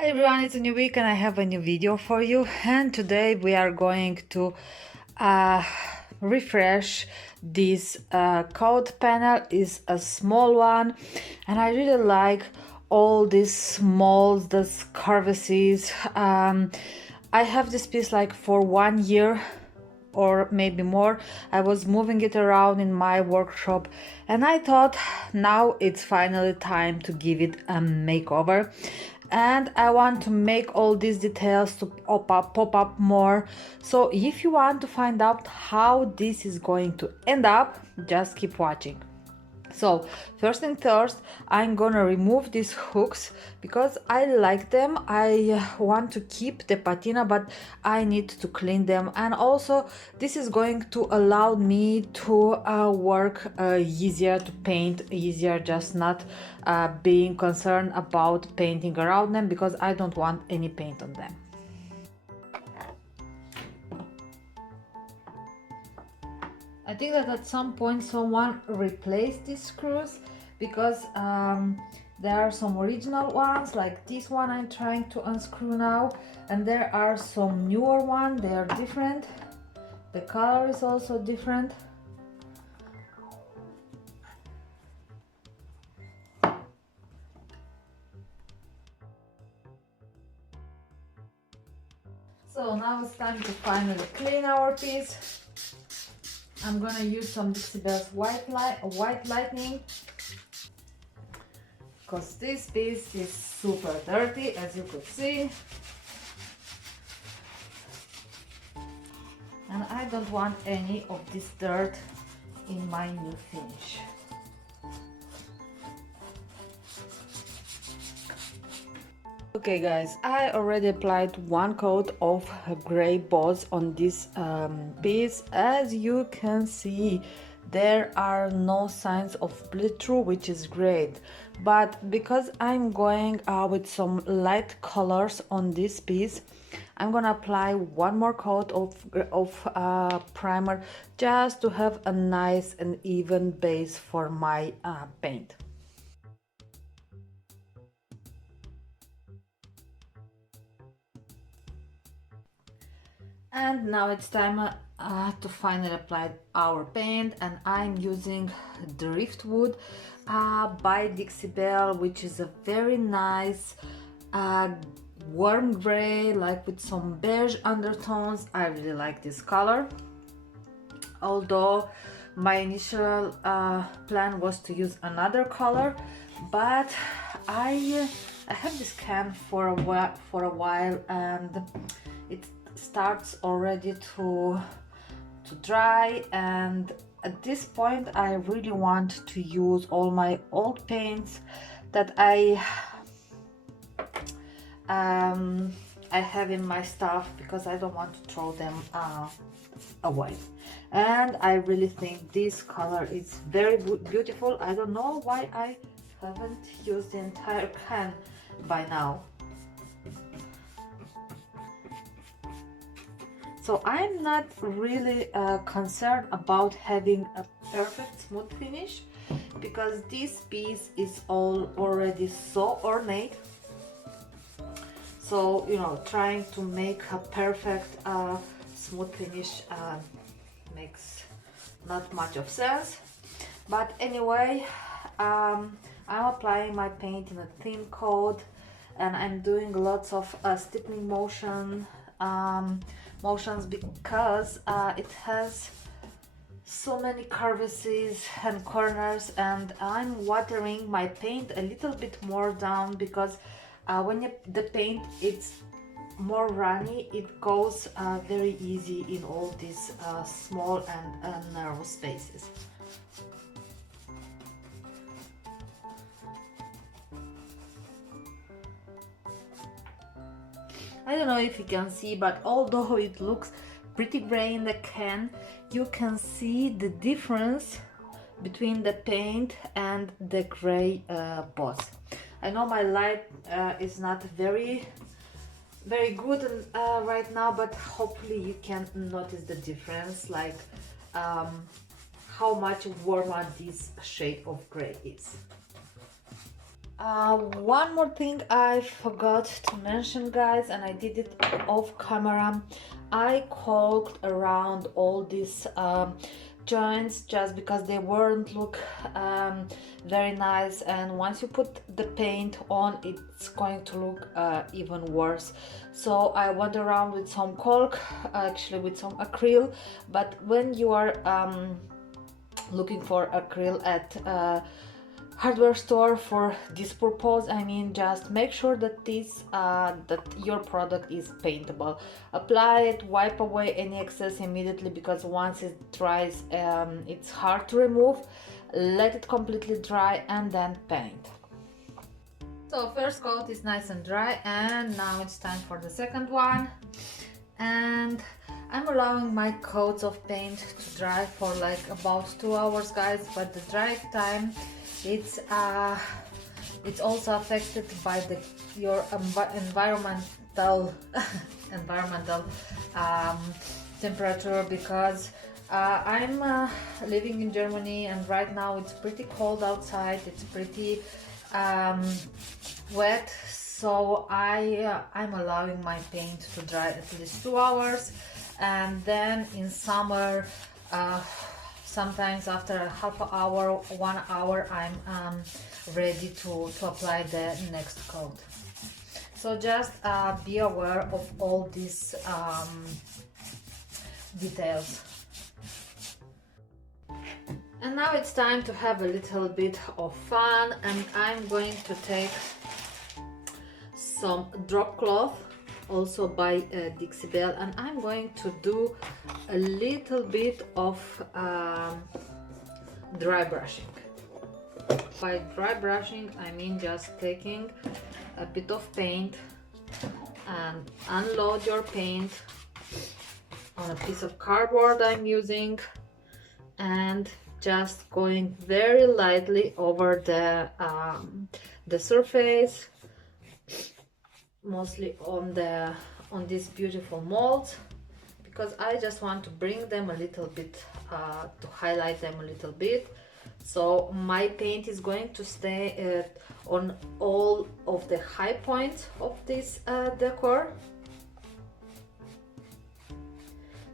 Hi everyone, it's a new week and I have a new video for you, and today we are going to uh, refresh this coat panel. Is a small one and I really like all these smalls, these crevices. I have this piece like for 1 year or maybe more. I was moving it around in my workshop and I thought now it's finally time to give it a makeover, and I want to make all these details to pop up more. So if you want to find out how this is going to end up, just keep watching. So first thing first, I'm gonna remove these hooks because I like them. I want to keep the patina, but I need to clean them, and also this is going to allow me to work easier, to paint easier, just not being concerned about painting around them because I don't want any paint on them. I think that at some point someone replaced these screws because there are some original ones like this one I'm trying to unscrew now, and there are some newer ones. They are different. The color is also different. So now it's time to finally clean our piece. I'm gonna use some Dixie white lightning because this piece is super dirty, as you could see, and I don't want any of this dirt in my new finish. Okay guys, I already applied one coat of gray boss on this piece. As you can see, there are no signs of bleed through, which is great, but because I'm going with some light colors on this piece, I'm gonna apply one more coat of primer just to have a nice and even base for my paint. And now it's time to finally apply our paint, and I'm using Driftwood by Dixie Belle, which is a very nice warm gray, like with some beige undertones. I really like this color, although my initial plan was to use another color, but I have this can for a while and it starts already to dry, and at this point I really want to use all my old paints that I have in my stuff because I don't want to throw them away. And I really think this color is very beautiful. I don't know why I haven't used the entire can by now. So I'm not really concerned about having a perfect smooth finish because this piece is already so ornate. So, you know, trying to make a perfect smooth finish makes not much of sense. But anyway, I'm applying my paint in a thin coat, and I'm doing lots of stippling motions because it has so many crevices and corners, and I'm watering my paint a little bit more down because when the paint it's more runny, it goes very easy in all these small and narrow spaces. I don't know if you can see, but although it looks pretty gray in the can, you can see the difference between the paint and the gray boss. I know my light is not very good right now, but hopefully you can notice the difference, like how much warmer this shade of gray is. One more thing I forgot to mention, guys, and I did it off camera. I caulked around all these joints just because they weren't look very nice, and once you put the paint on, it's going to look even worse. So I went around with some caulk, actually with some acrylic, but when you are looking for acrylic at hardware store for this purpose, I mean, just make sure that that your product is paintable. Apply it, wipe away any excess immediately, because once it dries, it's hard to remove. Let it completely dry and then paint. So first coat is nice and dry, and now it's time for the second one. And I'm allowing my coats of paint to dry for like about 2 hours, guys, but the dry time, it's also affected by your environmental temperature, because I'm living in Germany, and right now it's pretty cold outside. It's pretty wet, so I'm allowing my paint to dry at least 2 hours, and then in summer, sometimes after a half an hour, 1 hour, I'm ready to apply the next coat. So just be aware of all these details. And now it's time to have a little bit of fun, and I'm going to take some drop cloth, also by Dixie Belle, and I'm going to do a little bit of dry brushing. By dry brushing, I mean just taking a bit of paint and unload your paint on a piece of cardboard I'm using, and just going very lightly over the surface, mostly on these beautiful molds, because I just want to bring them a little bit, to highlight them a little bit. So my paint is going to stay on all of the high points of this decor.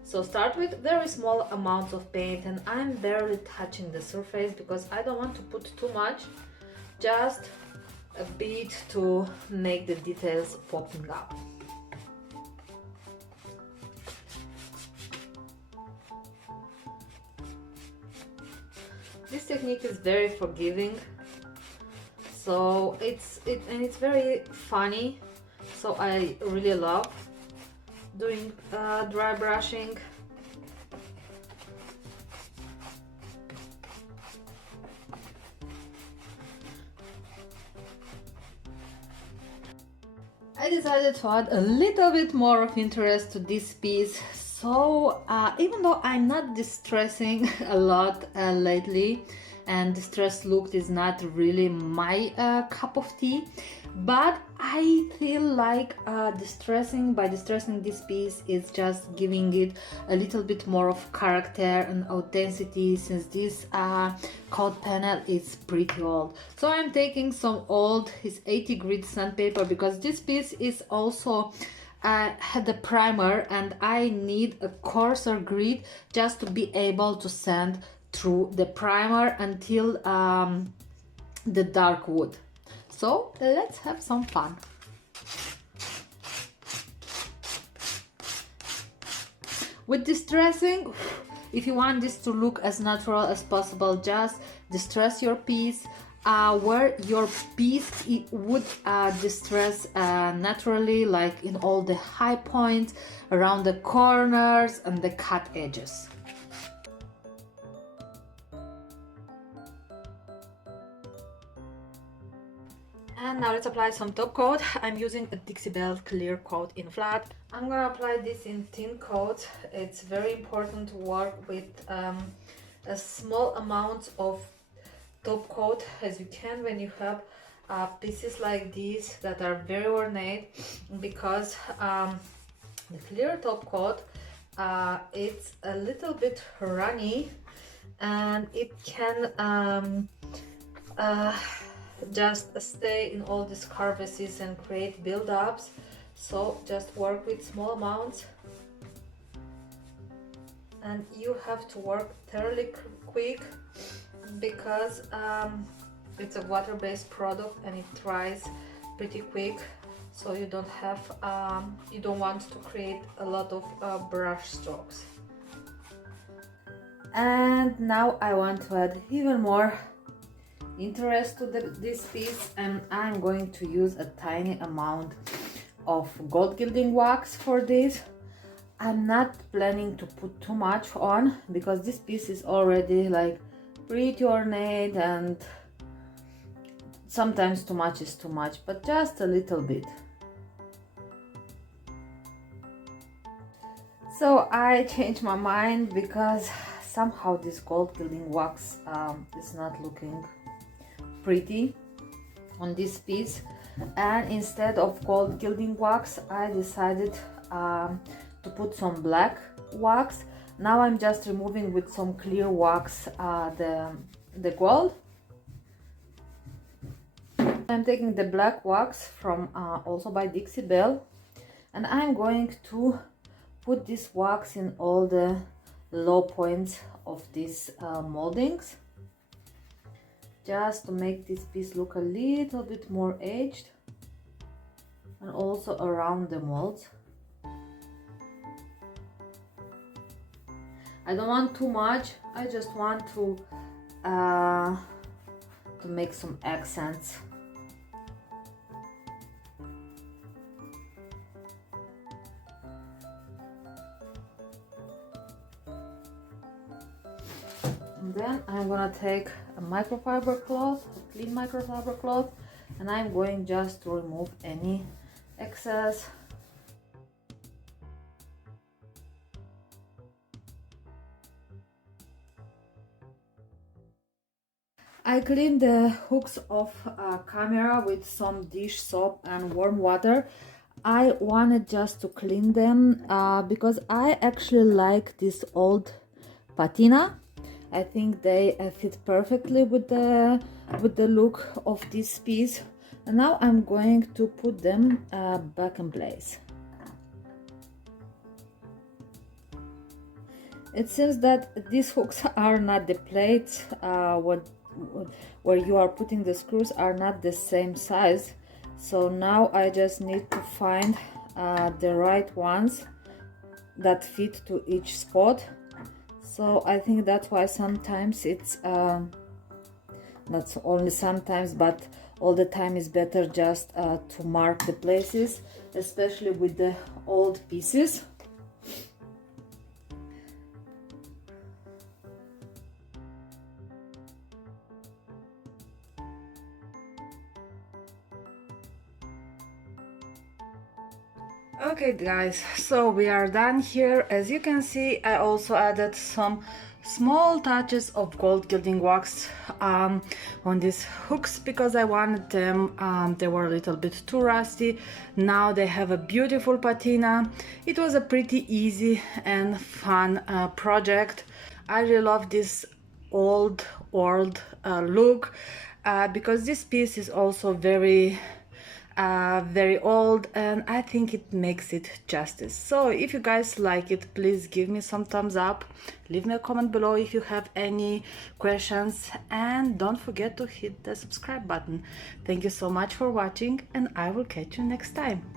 So start with very small amounts of paint, and I'm barely touching the surface because I don't want to put too much, just a bit to make the details popping up. This technique is very forgiving, so it's very funny, so I really love doing dry brushing. I decided to add a little bit more of interest to this piece. So even though I'm not distressing a lot lately, and distressed look is not really my cup of tea, but I feel like distressing this piece is just giving it a little bit more of character and authenticity, since this coat panel is pretty old. So I'm taking some old, it's 80 grit sandpaper, because this piece is also had the primer, and I need a coarser grit just to be able to sand through the primer until the dark wood. So let's have some fun. With distressing, if you want this to look as natural as possible, just distress your piece where your piece would distress naturally, like in all the high points, around the corners and the cut edges. And now let's apply some top coat. I'm using a Dixie Belle clear coat in flat. I'm gonna apply this in thin coat. It's very important to work with a small amount of top coat as you can when you have pieces like these that are very ornate, because the clear top coat, it's a little bit runny, and it can just stay in all these crevices and create build-ups. So just work with small amounts, and you have to work thoroughly quick because it's a water-based product and it dries pretty quick. So you don't have you don't want to create a lot of brush strokes. And now I want to add even more interest to this piece, and I'm going to use a tiny amount of gold gilding wax for this. I'm not planning to put too much on because this piece is already like pretty ornate, and sometimes too much is too much, but just a little bit. So I changed my mind because somehow this gold gilding wax is not looking pretty on this piece, and instead of gold gilding wax I decided to put some black wax. Now I'm just removing with some clear wax the gold. I'm taking the black wax from also by Dixie Belle, and I'm going to put this wax in all the low points of these moldings, just to make this piece look a little bit more aged, and also around the molds. I don't want too much, I just want to make some accents. And then I'm gonna take a microfiber cloth, a clean microfiber cloth, and I'm going just to remove any excess. I cleaned the hooks of camera with some dish soap and warm water. I wanted just to clean them because I actually like this old patina. I think they fit perfectly with the look of this piece. And now I'm going to put them back in place. It seems that these hooks are not the plates. Where you are putting the screws are not the same size, so now I just need to find the right ones that fit to each spot. So I think that's why sometimes it's not only sometimes but all the time is better just to mark the places, especially with the old pieces. Okay guys, so we are done here. As you can see, I also added some small touches of gold gilding wax on these hooks because I wanted them, they were a little bit too rusty. Now they have a beautiful patina. It was a pretty easy and fun project. I really love this old world look because this piece is also very old, and I think it makes it justice. So if you guys like it, please give me some thumbs up, leave me a comment below if you have any questions, and don't forget to hit the subscribe button. Thank you so much for watching, and I will catch you next time.